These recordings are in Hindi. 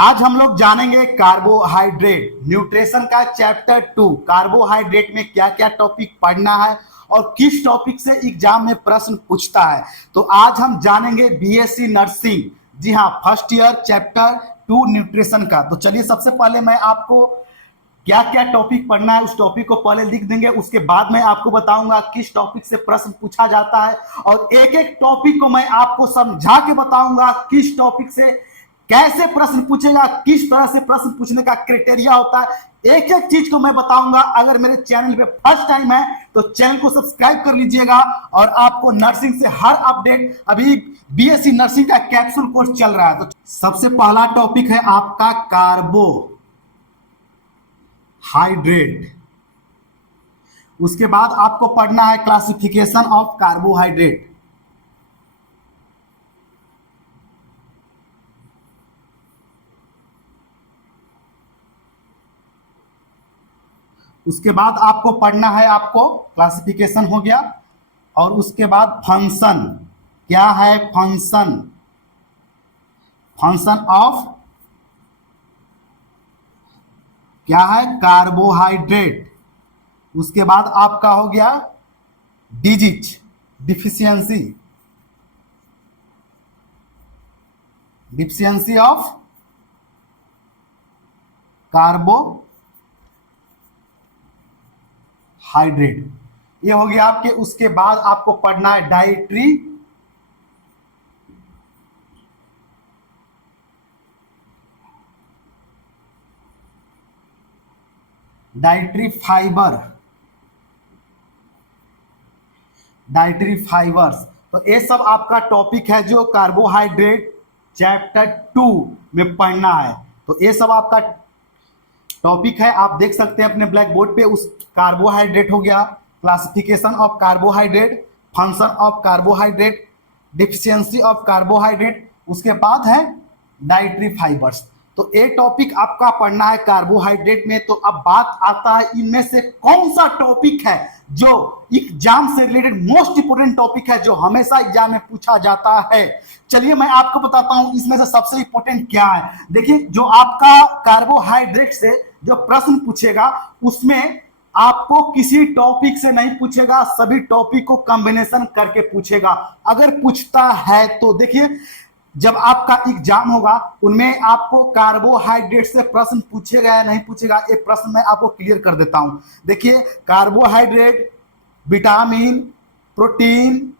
आज हम लोग जानेंगे कार्बोहाइड्रेट न्यूट्रिशन का चैप्टर 2। कार्बोहाइड्रेट में क्या क्या टॉपिक पढ़ना है और किस टॉपिक से एग्जाम में प्रश्न पूछता है। तो आज हम जानेंगे बीएससी नर्सिंग, जी हाँ, फर्स्ट ईयर चैप्टर 2 न्यूट्रिशन का। तो चलिए सबसे पहले मैं आपको क्या क्या टॉपिक पढ़ना है उस टॉपिक को पहले लिख देंगे, उसके बाद मैं आपको बताऊंगा किस टॉपिक से प्रश्न पूछा जाता है और एक एक टॉपिक को मैं आपको समझा के बताऊंगा किस टॉपिक से कैसे प्रश्न पूछेगा, किस तरह से प्रश्न पूछने का क्राइटेरिया होता है। एक एक चीज को मैं बताऊंगा। अगर मेरे चैनल पे फर्स्ट टाइम है तो चैनल को सब्सक्राइब कर लीजिएगा और आपको नर्सिंग से हर अपडेट, अभी बीएससी नर्सिंग का कैप्सूल कोर्स चल रहा है। तो सबसे पहला टॉपिक है आपका कार्बोहाइड्रेट। उसके बाद आपको पढ़ना है क्लासिफिकेशन ऑफ कार्बोहाइड्रेट। उसके बाद आपको पढ़ना है, आपको क्लासिफिकेशन हो गया, और उसके बाद फंक्शन। क्या है फंक्शन? फंक्शन ऑफ क्या है? कार्बोहाइड्रेट। उसके बाद आपका हो गया disease, deficiency, deficiency of carbohydrate, ये हो गया आपके। उसके बाद आपको पढ़ना है डाइटरी फाइबर्स। तो ये सब आपका टॉपिक है जो कार्बोहाइड्रेट चैप्टर 2 में पढ़ना है। तो ये सब आपका टॉपिक है, आप देख सकते हैं अपने ब्लैक बोर्ड पे। उस कार्बोहाइड्रेट हो गया, classification of carbohydrate, function of carbohydrate, deficiency of carbohydrate, उसके बाद है डाइटरी फाइबर्स। तो ये टॉपिक आपका पढ़ना है कार्बोहाइड्रेट में। तो अब बात आता है इनमें से कौन सा टॉपिक है जो एग्जाम से रिलेटेड मोस्ट इंपोर्टेंट टॉपिक है, जो हमेशा एग्जाम में पूछा जाता है। चलिए मैं आपको बताता हूं इसमें से सबसे इंपोर्टेंट क्या है। देखिए, जो आपका कार्बोहाइड्रेट से जो प्रश्न पूछेगा उसमें आपको किसी टॉपिक से नहीं पूछेगा, सभी टॉपिक को कॉम्बिनेशन करके पूछेगा। अगर पूछता है तो देखिए, जब आपका एग्जाम होगा उनमें आपको कार्बोहाइड्रेट से प्रश्न पूछेगा या नहीं पूछेगा, ये प्रश्न मैं आपको क्लियर कर देता हूं। देखिए, कार्बोहाइड्रेट, विटामिन, प्रोटीन,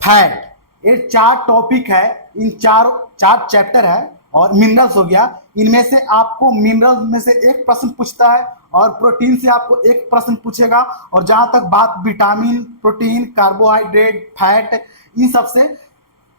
फैट, ये 4 टॉपिक है। इन चार चैप्टर है। और मिनरल्स हो गया, इनमें से आपको मिनरल्स में से एक प्रश्न पूछता है और प्रोटीन से आपको एक प्रश्न पूछेगा। और जहां तक बात विटामिन, प्रोटीन, कार्बोहाइड्रेट, फैट, इन सब से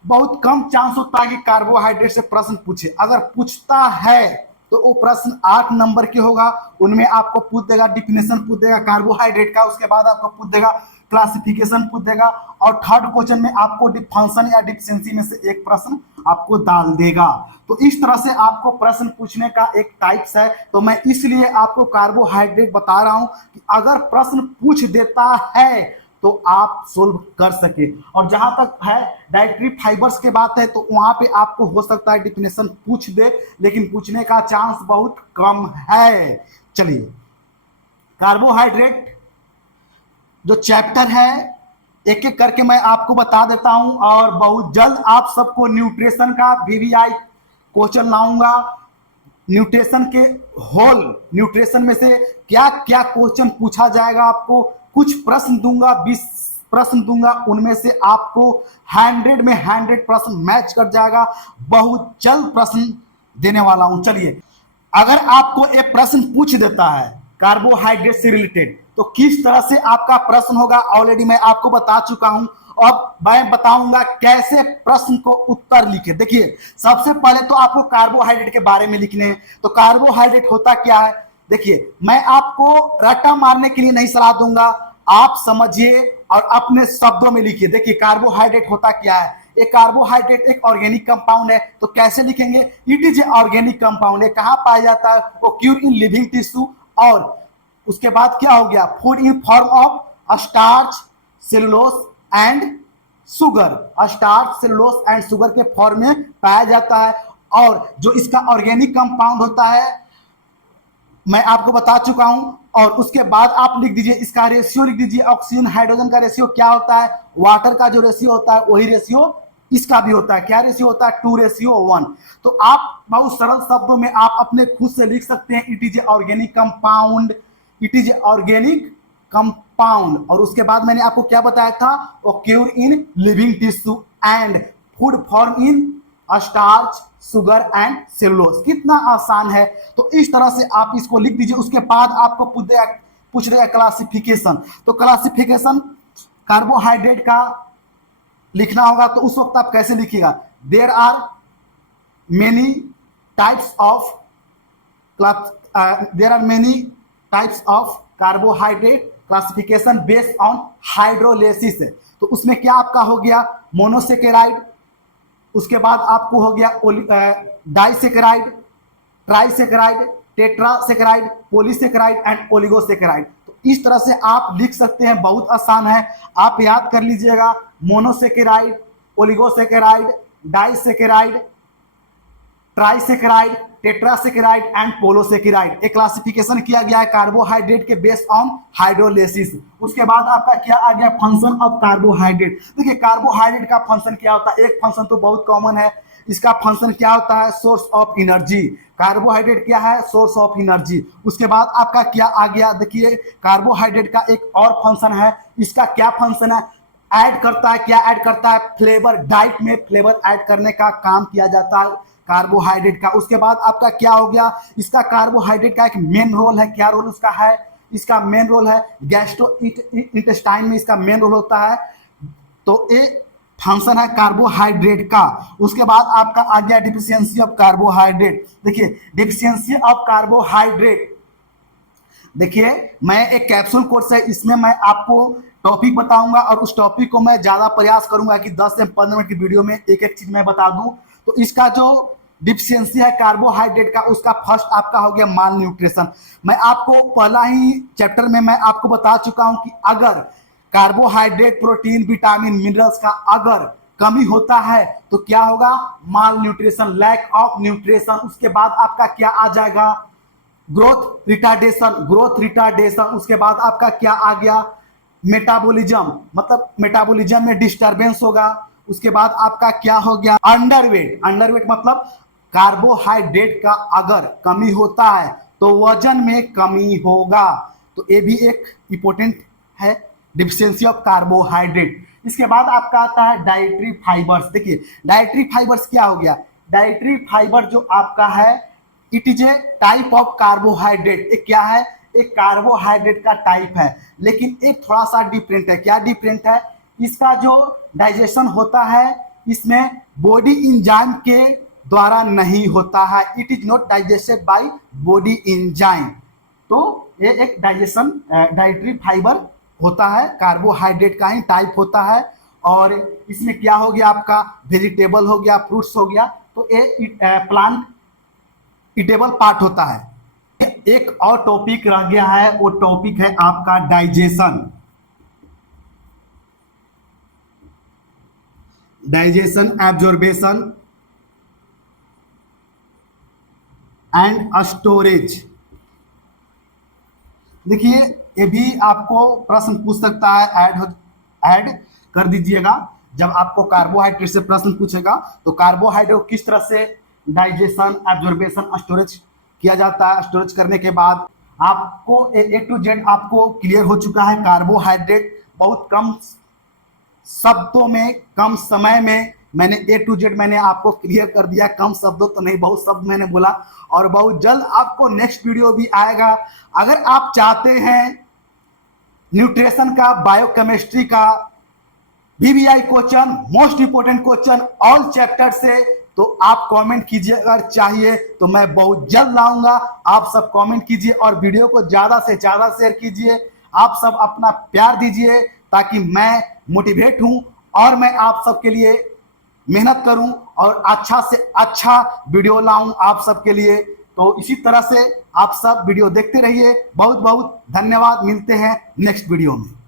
बहुत कम चांस होता है कि कार्बोहाइड्रेट से प्रश्न पूछे। अगर पूछता है तो वो प्रश्न 8 नंबर के होगा। उनमें आपको पूछ देगा, डिफिनेशन पूछ देगा कार्बोहाइड्रेट का, उसके बाद आपको पूछ देगा क्लासिफिकेशन पूछ देगा, और थर्ड क्वेश्चन में आपको फंक्शन या डिफिशियंसी में से एक प्रश्न आपको डाल देगा। तो इस तरह से आपको प्रश्न पूछने का एक टाइप्स है। तो मैं इसलिए आपको कार्बोहाइड्रेट बता रहा हूं कि अगर प्रश्न पूछ देता है तो आप सोल्व कर सके। और जहां तक है डाइटरी फाइबर्स के बात है तो वहां पे आपको हो सकता है डिफिनेशन पूछ दे, लेकिन पूछने का चांस बहुत कम है। चलिए, कार्बोहाइड्रेट जो चैप्टर है एक एक करके मैं आपको बता देता हूं, और बहुत जल्द आप सबको न्यूट्रिशन का वीवीआई क्वेश्चन लाऊंगा। न्यूट्रिशन के होल न्यूट्रिशन में से क्या क्या क्वेश्चन पूछा जाएगा, आपको कुछ प्रश्न दूंगा, 20 प्रश्न दूंगा, उनमें से आपको 100 में 100 प्रश्न मैच कर जाएगा। बहुत जल्द प्रश्न देने वाला हूं। चलिए, अगर आपको एक प्रश्न पूछ देता है कार्बोहाइड्रेट से रिलेटेड तो किस तरह से आपका प्रश्न होगा ऑलरेडी मैं आपको बता चुका हूं। अब मैं बताऊंगा कैसे प्रश्न को उत्तर लिखे। देखिए, सबसे पहले तो आपको कार्बोहाइड्रेट के बारे में लिखने हैं। तो कार्बोहाइड्रेट होता क्या है, देखिए मैं आपको रट्टा मारने के लिए नहीं सलाह दूंगा, आप समझिए और अपने शब्दों में लिखिए। देखिए, कार्बोहाइड्रेट होता क्या है। एक कार्बोहाइड्रेट एक ऑर्गेनिक कंपाउंड है। तो कैसे लिखेंगे? It is a organic compound है। कहां पाया जाता है? वो क्यूर इन लिविंग टिश्यू। और उसके बाद क्या हो गया? Food in form of starch, cellulose and sugar. Starch, cellulose and sugar के फॉर्म में पाया जाता है। और जो इसका ऑर्गेनिक कंपाउंड होता है मैं आपको बता चुका हूं। और उसके बाद आप लिख दीजिए इसका रेशियो, लिख दीजिए ऑक्सीजन हाइड्रोजन का रेशियो क्या होता है, वाटर का जो रेशियो होता है वही रेशियो इसका भी होता है। क्या रेशियो होता है, 2:1। तो आप बहुत सरल शब्दों में आप अपने खुद से लिख सकते हैं, it is a organic compound, it is a organic compound. और उसके बाद मैंने आपको क्या बताया था, occur in living tissue and food form in starch, sugar and cellulose. कितना आसान है। तो इस तरह से आप इसको लिख दीजिए। उसके बाद आपको पूछ देगा क्लासिफिकेशन। तो क्लासिफिकेशन कार्बोहाइड्रेट का लिखना होगा, तो उस वक्त आप कैसे लिखिएगा, there are many types of carbohydrate classification based on hydrolysis. तो उसमें क्या आपका हो गया, मोनोसेकेराइड, उसके बाद आपको हो गया डाइसेकेराइड, ट्राइसेकेराइड, टेट्रासेकेराइड, पॉलीसेकेराइड एंड ओलिगोसेकेराइड। तो इस तरह से आप लिख सकते हैं, बहुत आसान है। आप याद कर लीजिएगा, मोनोसेकेराइड, ओलिगोसेकेराइड, डाइसेकेराइड, ट्राइसेकेराइड, टेट्रासेकेराइड एंड पोलोसेकेराइड। एक क्लासिफिकेशन किया गया है कार्बोहाइड्रेट के बेस्ड ऑन हाइड्रोलिसिस। उसके बाद आपका क्या आ गया, फंक्शन ऑफ कार्बोहाइड्रेट। देखिए कार्बोहाइड्रेट का फंक्शन क्या होता है, एक फंक्शन तो बहुत कॉमन है, इसका फंक्शन क्या होता है, सोर्स ऑफ एनर्जी। कार्बोहाइड्रेट क्या है, सोर्स ऑफ एनर्जी। उसके बाद आपका क्या आ गया, देखिए कार्बोहाइड्रेट का एक और फंक्शन है, इसका क्या फंक्शन है, ऐड करता है, क्या ऐड करता है, फ्लेवर। डाइट में फ्लेवर ऐड करने का काम किया जाता है कार्बोहाइड्रेट का। उसके बाद आपका क्या हो गया, इसका कार्बोहाइड्रेट का एक मेन रोल है, क्या रोल उसका है, इसका मेन रोल है गैस्ट्रो इंटेस्टाइन में इसका मेन रोल होता है। तो ये फंक्शन है कार्बोहाइड्रेट का। उसके बाद आपका आ गया डिफिशियंसी ऑफ कार्बोहाइड्रेट। देखिए डिफिशियंसी ऑफ कार्बोहाइड्रेट, देखिए मैं एक कैप्सूल कोर्स है, इसमें मैं आपको टॉपिक बताऊंगा और उस टॉपिक को मैं ज्यादा प्रयास करूंगा कि 10 से 15 मिनट की वीडियो में एक एक चीज मैं बता दूं। तो इसका जो डिफिशियंसी है कार्बोहाइड्रेट का, उसका फर्स्ट आपका हो गया माल न्यूट्रिशन। मैं आपको पहला ही चैप्टर में मैं आपको बता चुका हूं कि अगर कार्बोहाइड्रेट, प्रोटीन, विटामिन, मिनरल्स का अगर कमी होता है तो क्या होगा, माल न्यूट्रिशन, लैक ऑफ न्यूट्रिशन। उसके बाद आपका क्या आ जाएगा, ग्रोथ रिटार्डेशन। उसके बाद आपका क्या आ गया, मेटाबॉलिज्म, मतलब मेटाबॉलिज्म में डिस्टरबेंस होगा। उसके बाद आपका क्या हो गया, अंडरवेट मतलब कार्बोहाइड्रेट का अगर कमी होता है तो वजन में कमी होगा। तो ये भी एक इंपॉर्टेंट है, डिफिशियंसी ऑफ कार्बोहाइड्रेट। इसके बाद आपका आता है डाइटरी फाइबर्स। देखिए डाइटरी फाइबर्स क्या हो गया, डाइटरी फाइबर जो आपका है it is a type of carbohydrate. एक क्या है, एक कार्बोहाइड्रेट का टाइप है, लेकिन एक थोड़ा सा डिफरेंट है। क्या डिफरेंट है, इसका जो डाइजेशन होता है इसमें बॉडी इंजाइम के द्वारा नहीं होता है, it is not digested by body enzyme. तो ये एक डाइटरी फाइबर होता है, कार्बोहाइड्रेट का ही टाइप होता है। और इसमें क्या हो गया, आपका वेजिटेबल हो गया, फ्रूट्स हो गया, तो ये प्लांट ईटेबल पार्ट होता है। एक और टॉपिक रह गया है, वो टॉपिक है आपका डाइजेशन एब्जॉर्बेशन एंड स्टोरेज। देखिए ये भी आपको प्रश्न पूछ सकता है, ऐड कर दीजिएगा। जब आपको कार्बोहाइड्रेट से प्रश्न पूछेगा तो कार्बोहाइड्रेट किस तरह से डाइजेशन, एब्जॉर्बेशन, स्टोरेज किया जाता है। स्टोरेज करने के बाद आपको ए टू जेड आपको क्लियर हो चुका है। कार्बोहाइड्रेट बहुत कम शब्दों में, कम समय में मैंने ए टू जेड मैंने आपको क्लियर कर दिया। कम शब्दों तो नहीं, बहुत शब्द मैंने बोला। और बहुत जल्द आपको नेक्स्ट वीडियो भी आएगा। अगर आप चाहते हैं न्यूट्रिशन का, बायोकेमिस्ट्री का VVI question, most important question all chapter से, तो आप कमेंट कीजिए। अगर चाहिए तो मैं बहुत जल्द लाऊंगा। आप सब कमेंट कीजिए और वीडियो को ज्यादा से ज्यादा शेयर कीजिए। आप सब अपना प्यार दीजिए ताकि मैं मोटिवेट हूं और मैं आप सबके लिए मेहनत करूं और अच्छा से अच्छा वीडियो लाऊं आप सबके लिए। तो इसी तरह से आप सब वीडियो देखते रहिए। बहुत बहुत धन्यवाद, मिलते हैं नेक्स्ट वीडियो में।